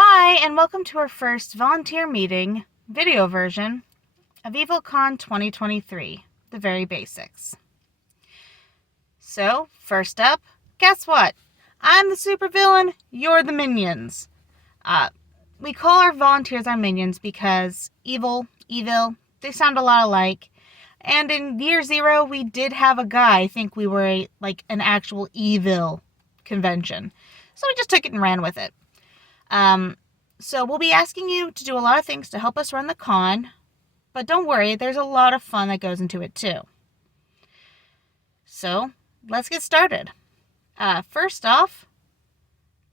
Hi, and welcome to our first volunteer meeting, video version, of EvilleCon 2023, the very basics. So, first up, guess what? I'm the supervillain, you're the minions. We call our volunteers our minions because evil, they sound a lot alike. And in year zero, we did have a guy think we were an actual evil convention. So we just took it and ran with it. So we'll be asking you to do a lot of things to help us run the con, but don't worry, there's a lot of fun that goes into it too. So let's get started. First off,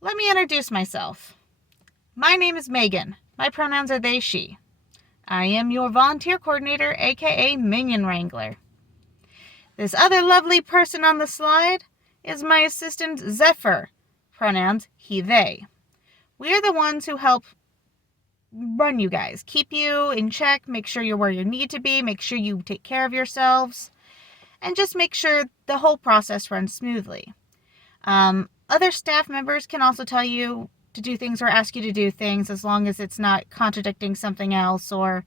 let me introduce myself. My name is Megan. My pronouns are they, she. I am your volunteer coordinator, aka Minion Wrangler. This other lovely person on the slide is my assistant, Zephyr. Pronouns he, they. We are the ones who help run you guys, keep you in check, make sure you're where you need to be, make sure you take care of yourselves, and just make sure the whole process runs smoothly. Other staff members can also tell you to do things or ask you to do things as long as it's not contradicting something else or,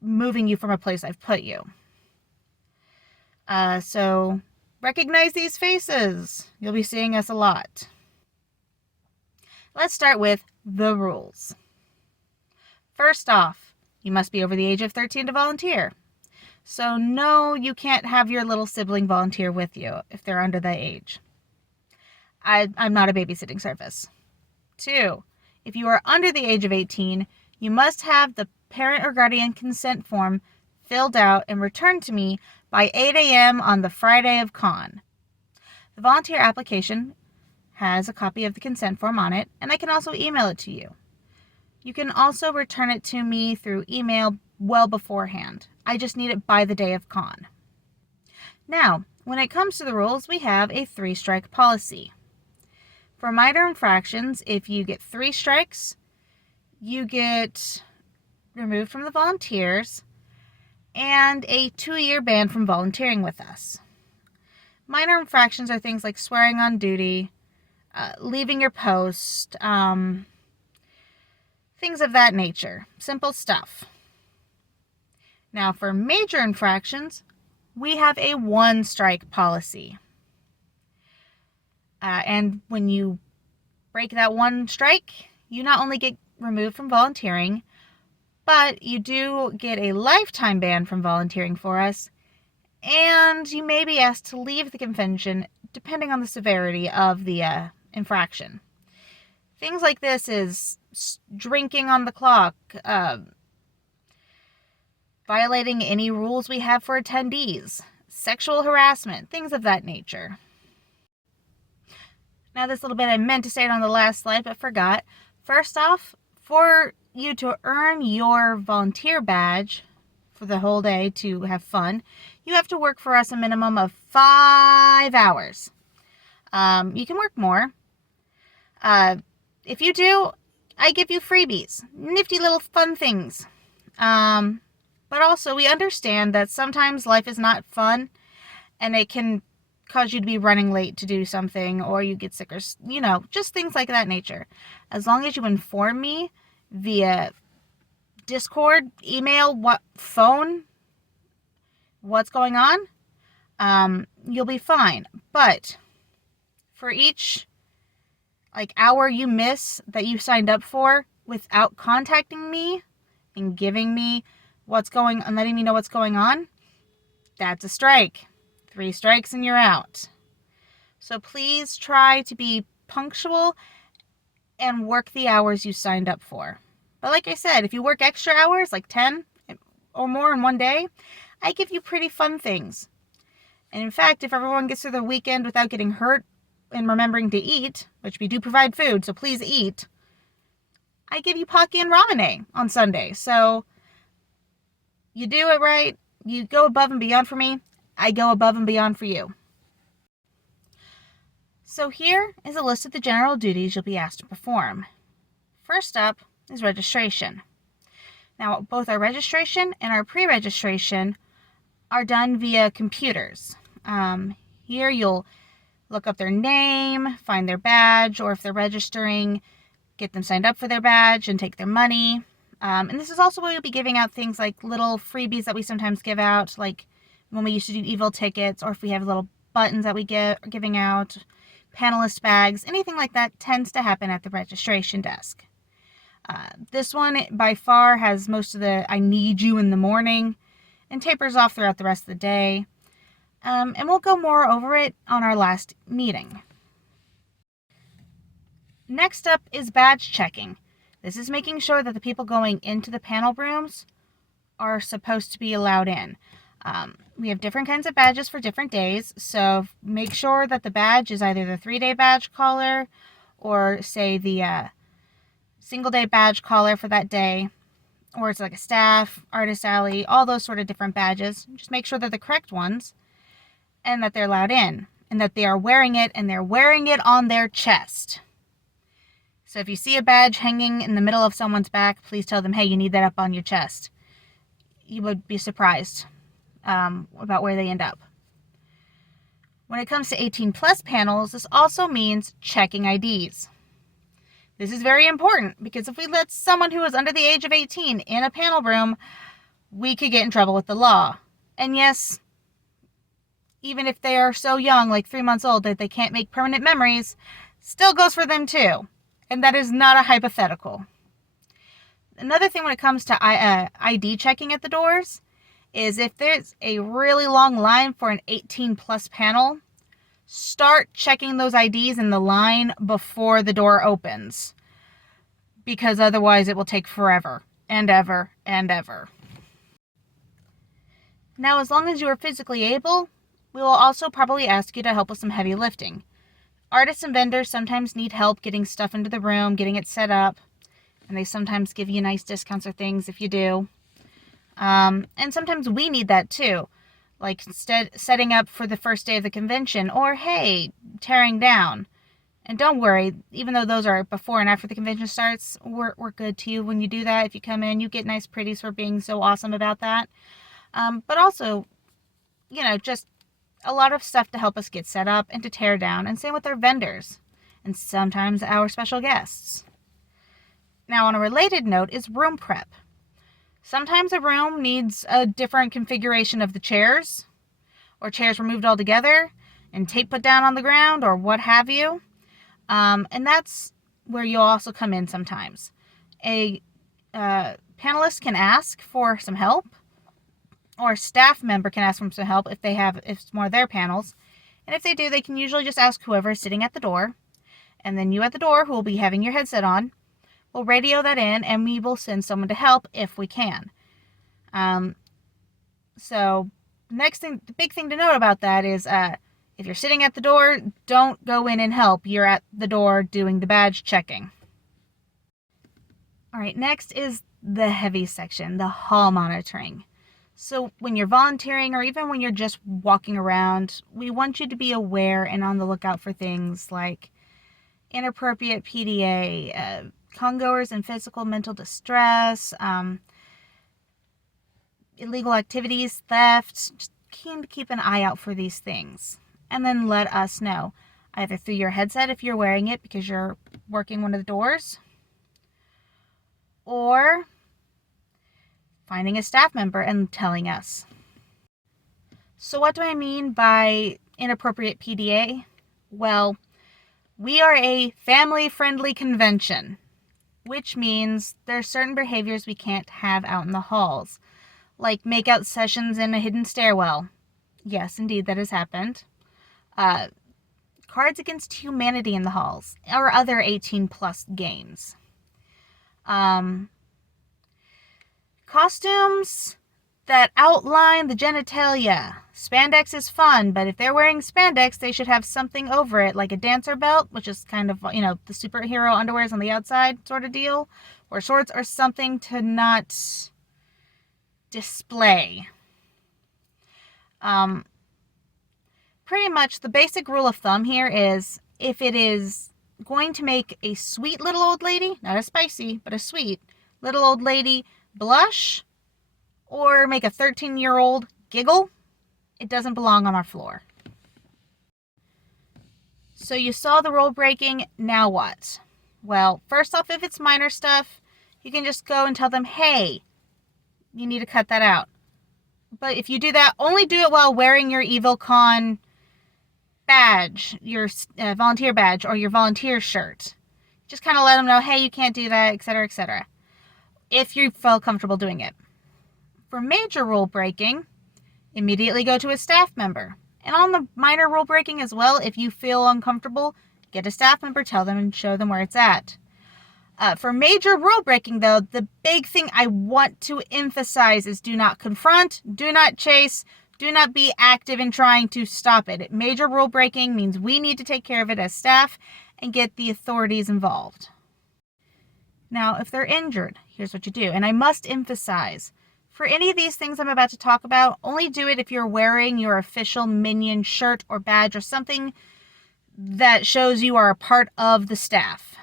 moving you from a place I've put you. So recognize these faces. You'll be seeing us a lot. Let's start with the rules. First off, you must be over the age of 13 to volunteer. So no, you can't have your little sibling volunteer with you if they're under that age. I'm not a babysitting service. 2, if you are under the age of 18, you must have the parent or guardian consent form filled out and returned to me by 8 a.m. on the Friday of con. The volunteer application has a copy of the consent form on it, and I can also email it to you. You can also return it to me through email well beforehand. I just need it by the day of con. Now, when it comes to the rules, we have a 3-strike policy. For minor infractions, if you get 3 strikes, you get removed from the volunteers and a 2-year ban from volunteering with us. Minor infractions are things like swearing on duty, leaving your post, things of that nature. Simple stuff. Now, for major infractions, we have a 1-strike policy. And when you break that 1 strike, you not only get removed from volunteering, but you do get a lifetime ban from volunteering for us, and you may be asked to leave the convention depending on the severity of the infraction. Things like this is drinking on the clock, violating any rules we have for attendees, sexual harassment, things of that nature. Now, this little bit I meant to say it on the last slide, but forgot. First off, for you to earn your volunteer badge for the whole day to have fun, you have to work for us a minimum of 5 hours. You can work more. If you do, I give you freebies, nifty little fun things. But also, we understand that sometimes life is not fun, and it can cause you to be running late to do something, or you get sick, or, just things like that nature. As long as you inform me via Discord, email, phone, what's going on, you'll be fine. But for each hour you miss that you signed up for without contacting me and giving me and letting me know what's going on, that's a strike. 3 strikes and you're out. So please try to be punctual and work the hours you signed up for. But like I said, if you work extra hours, like 10 or more in one day, I give you pretty fun things. And in fact, if everyone gets through the weekend without getting hurt and remembering to eat, which we do provide food, so please eat, I give you pocky and ramen on Sunday. So you do it right, you go above and beyond for me, I go above and beyond for you. So here is a list of the general duties you'll be asked to perform. First up is registration. Now, both our registration and our pre-registration are done via computers. Here you'll look up their name, find their badge, or if they're registering get them signed up for their badge and take their money. And this is also where you'll be giving out things like little freebies that we sometimes give out, like when we used to do Evil tickets, or if we have little buttons that we giving out, panelist bags, anything like that tends to happen at the registration desk. This one by far has most of the I need you in the morning and tapers off throughout the rest of the day. And we'll go more over it on our last meeting. Next up is badge checking. This is making sure that the people going into the panel rooms are supposed to be allowed in. We have different kinds of badges for different days, so make sure that the badge is either the 3-day badge collar or say the single-day badge collar for that day, or it's like a staff, artist alley, all those sort of different badges. Just make sure they're the correct ones and that they're allowed in and that they are wearing it and they're wearing it on their chest. So if you see a badge hanging in the middle of someone's back, please tell them, hey, you need that up on your chest. You would be surprised about where they end up. When it comes to 18 plus panels, this also means checking IDs. This is very important because if we let someone who is under the age of 18 in a panel room, we could get in trouble with the law. And yes, even if they are so young, like 3 months old, that they can't make permanent memories, still goes for them too. And that is not a hypothetical. Another thing when it comes to ID checking at the doors is if there's a really long line for an 18 plus panel, start checking those IDs in the line before the door opens, because otherwise it will take forever and ever and ever. Now, as long as you are physically able, we will also probably ask you to help with some heavy lifting. Artists and vendors sometimes need help getting stuff into the room, getting it set up, and they sometimes give you nice discounts or things if you do. And sometimes we need that too, like instead setting up for the first day of the convention, or hey, tearing down. And don't worry, even though those are before and after the convention starts, we're good to you when you do that. If you come in, you get nice pretties for being so awesome about that. But also, just a lot of stuff to help us get set up and to tear down, and same with our vendors, and sometimes our special guests. Now, on a related note is room prep. Sometimes a room needs a different configuration of the chairs, or chairs removed altogether and tape put down on the ground, or what have you. And that's where you'll also come in sometimes. A panelist can ask for some help, or a staff member can ask for some help if it's more of their panels. And if they do, they can usually just ask whoever is sitting at the door. And then you at the door, who will be having your headset on, will radio that in, and we will send someone to help if we can. So the big thing to note about that is if you're sitting at the door, don't go in and help. You're at the door doing the badge checking. All right, next is the heavy section, the hall monitoring. So when you're volunteering, or even when you're just walking around, we want you to be aware and on the lookout for things like inappropriate PDA, congoers in physical mental distress, illegal activities, theft. Just keep an eye out for these things. And then let us know, either through your headset if you're wearing it because you're working one of the doors, or finding a staff member and telling us. So what do I mean by inappropriate PDA? Well, we are a family-friendly convention, which means there are certain behaviors we can't have out in the halls, like make-out sessions in a hidden stairwell. Yes, indeed, that has happened. Cards Against Humanity in the halls, or other 18-plus games. Costumes that outline the genitalia. Spandex is fun, but if they're wearing spandex, they should have something over it, like a dancer belt, which is kind of, the superhero underwears on the outside sort of deal, or shorts, or something to not display. Pretty much the basic rule of thumb here is if it is going to make a sweet little old lady, not a spicy, but a sweet little old lady blush, or make a 13-year-old giggle, it doesn't belong on our floor. So you saw the rule breaking, now what? Well, first off, if it's minor stuff, you can just go and tell them, hey, you need to cut that out. But if you do that, only do it while wearing your EvilleCon badge, your volunteer badge, or your volunteer shirt. Just kind of let them know, hey, you can't do that, etc., etc., if you feel comfortable doing it. For major rule breaking, immediately go to a staff member. And on the minor rule breaking as well, if you feel uncomfortable, get a staff member, tell them, and show them where it's at. For major rule breaking, though, the big thing I want to emphasize is do not confront, do not chase, do not be active in trying to stop it. Major rule breaking means we need to take care of it as staff and get the authorities involved. Now, if they're injured, here's what you do. And I must emphasize, for any of these things I'm about to talk about, only do it if you're wearing your official Minion shirt or badge or something that shows you are a part of the staff.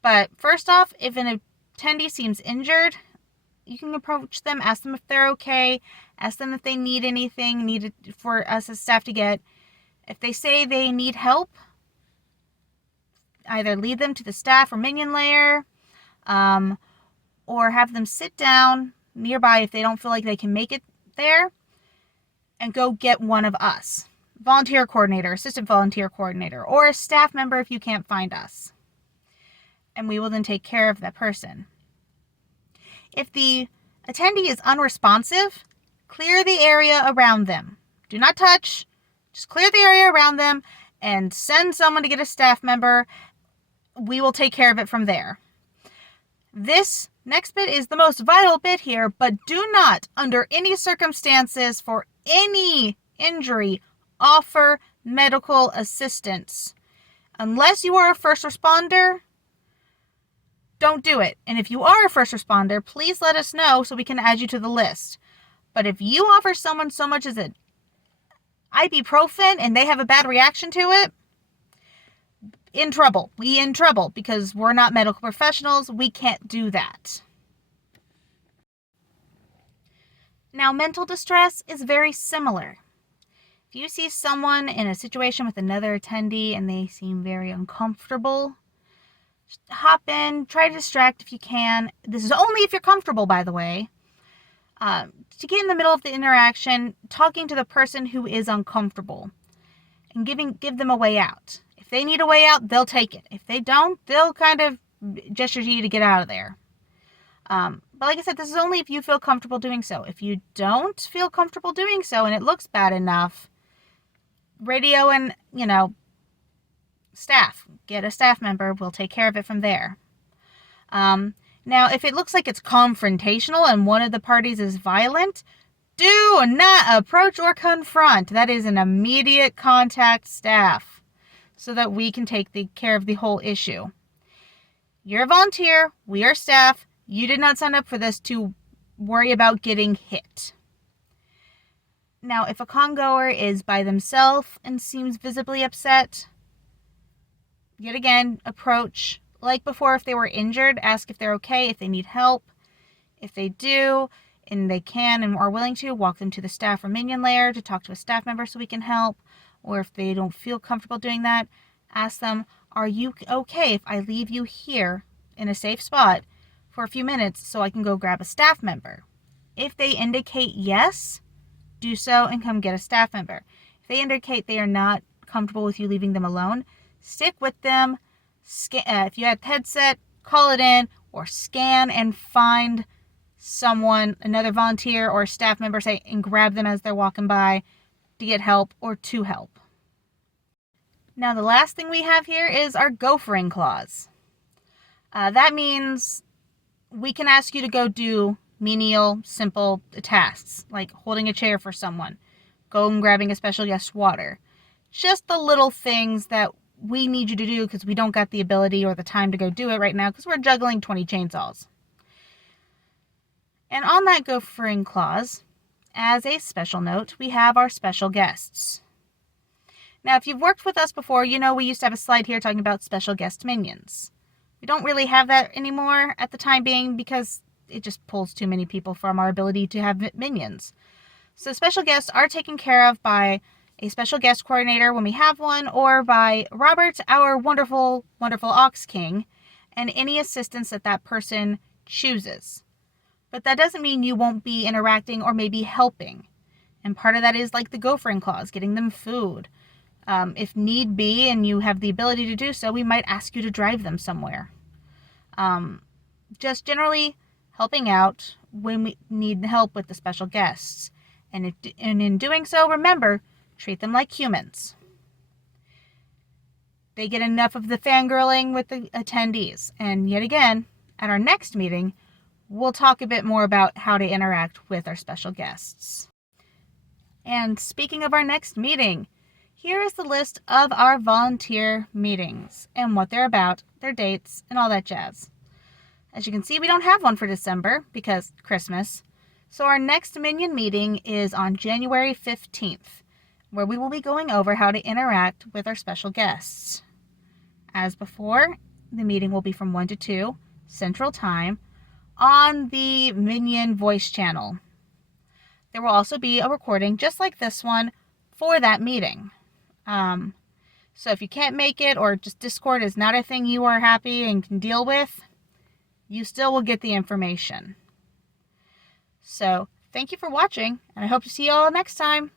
But first off, if an attendee seems injured, you can approach them, ask them if they're okay, ask them if they need anything needed for us as staff to get. If they say they need help, either lead them to the staff or minion lair, or have them sit down nearby if they don't feel like they can make it there, and go get one of us. Volunteer coordinator, assistant volunteer coordinator, or a staff member if you can't find us. And we will then take care of that person. If the attendee is unresponsive, clear the area around them. Do not touch, just clear the area around them and send someone to get a staff member. We will take care of it from there. This next bit is the most vital bit here, but do not, under any circumstances, for any injury, offer medical assistance. Unless you are a first responder, don't do it. And if you are a first responder, please let us know so we can add you to the list. But if you offer someone so much as an ibuprofen and they have a bad reaction to it, in trouble. We in trouble because we're not medical professionals. We can't do that. Now, mental distress is very similar. If you see someone in a situation with another attendee and they seem very uncomfortable, just hop in, try to distract if you can. This is only if you're comfortable, by the way. To get in the middle of the interaction, talking to the person who is uncomfortable and give them a way out. If they need a way out, they'll take it. If they don't, they'll kind of gesture to you to get out of there. But like I said, this is only if you feel comfortable doing so. If you don't feel comfortable doing so and it looks bad enough, radio and, staff. Get a staff member. We'll take care of it from there. Now, if it looks like it's confrontational and one of the parties is violent, do not approach or confront. That is an immediate contact staff so that we can take care of the whole issue. You're a volunteer. We are staff. You did not sign up for this to worry about getting hit. Now, if a congoer is by themselves and seems visibly upset, yet again, approach. Like before, if they were injured, ask if they're okay, if they need help. If they do, and they can and are willing to, walk them to the staff or minion lair to talk to a staff member so we can help. Or if they don't feel comfortable doing that, ask them, are you okay if I leave you here in a safe spot for a few minutes so I can go grab a staff member? If they indicate yes, do so and come get a staff member. If they indicate they are not comfortable with you leaving them alone, stick with them. If you have a headset, call it in or scan and find someone, another volunteer or staff member, say, and grab them as they're walking by to get help or to help. Now, the last thing we have here is our gophering clause. That means we can ask you to go do menial, simple tasks, like holding a chair for someone, go and grabbing a special guest water. Just the little things that we need you to do because we don't got the ability or the time to go do it right now because we're juggling 20 chainsaws. And on that gophering clause, as a special note, we have our special guests. Now, if you've worked with us before, you know we used to have a slide here talking about special guest minions. We don't really have that anymore at the time being because it just pulls too many people from our ability to have minions. So special guests are taken care of by a special guest coordinator when we have one, or by Robert, our wonderful, wonderful Ox King, and any assistance that that person chooses. But that doesn't mean you won't be interacting or maybe helping. And part of that is like the gophering clause, getting them food. If need be and you have the ability to do so, we might ask you to drive them somewhere. Just generally helping out when we need help with the special guests. And in doing so, remember, treat them like humans. They get enough of the fangirling with the attendees. And yet again, at our next meeting, we'll talk a bit more about how to interact with our special guests. And speaking of our next meeting, here is the list of our volunteer meetings and what they're about, their dates, and all that jazz. As you can see, we don't have one for December because Christmas. So our next Minion meeting is on January 15th, where we will be going over how to interact with our special guests. As before, the meeting will be from 1 to 2 Central Time on the Minion voice channel. There will also be a recording just like this one for that meeting. So if you can't make it, or just Discord is not a thing you are happy and can deal with, you still will get the information. So thank you for watching, and I hope to see you all next time.